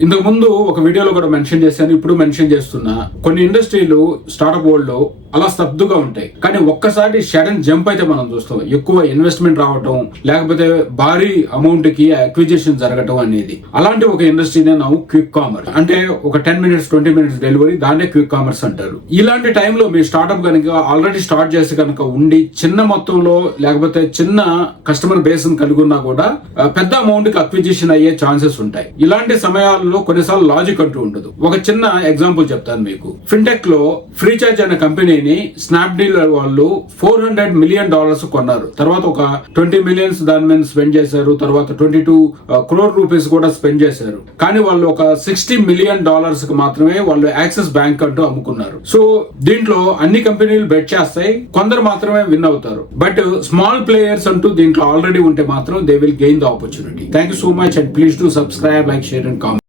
ఇంతకు ముందు ఒక వీడియోలో కూడా మెన్షన్ చేశాను, ఇప్పుడు మెన్షన్ చేస్తున్నా, కొన్ని ఇండస్ట్రీలు స్టార్ట్అప్ వరల్డ్ లో అలా స్తబ్దుగా ఉంటాయి. కానీ ఒక్కసారి సడన్ జంప్ అయితే మనం చూస్తాం, ఎక్కువ ఇన్వెస్ట్మెంట్ రావటం, లేకపోతే భారీ అమౌంట్ కి అక్విజిషన్ జరగటం అనేది. అలాంటి ఒక ఇండస్ట్రీనే ನಾವು క్విక్ కామర్స్ అంటే ఒక 10 minutes 20 minutes డెలివరీ, దాన్నే క్విక్ కామర్స్ అంటారు. ఇలాంటి టైంలో మీ స్టార్ట్అప్ కనుక ఆల్రెడీ స్టార్ట్ చేసి కనుక ఉండి చిన్న మొత్తంలో లేకపోతే చిన్న కస్టమర్ బేస్ కలిగి ఉన్నా కూడా పెద్ద అమౌంట్ కి అక్విజిషన్ అయ్యే ఛాన్సెస్ ఉంటాయి. ఇలాంటి సమయాల్లో కొన్నిసార్లు లాజిక్ అంటూ ఉండదు. ఒక చిన్న ఎగ్జాంపుల్ చెప్తాను మీకు. ఫిన్టెక్ లో ఫ్రీచార్జ్ అనే కంపెనీని స్నాప్డీల్ వాళ్ళు $400 million కొన్నారు. తర్వాత ఒక 20 million దాని మీద స్పెండ్ చేశారు. తర్వాత 22 crore రూపీస్ కూడా స్పెండ్ చేశారు. కానీ వాళ్ళు ఒక $60 million కి మాత్రమే వాళ్ళు యాక్సిస్ బ్యాంక్ అంటూ అమ్ముకున్నారు. సో దీంట్లో అన్ని కంపెనీలు బెట్ చేస్తాయి, కొందరు మాత్రమే విన్ అవుతారు. బట్ స్మాల్ ప్లేయర్స్ అంటూ దీంట్లో ఆల్రెడీ ఉంటే మాత్రం they will gain the opportunity. Thank you so much and please to subscribe, like, share and comment.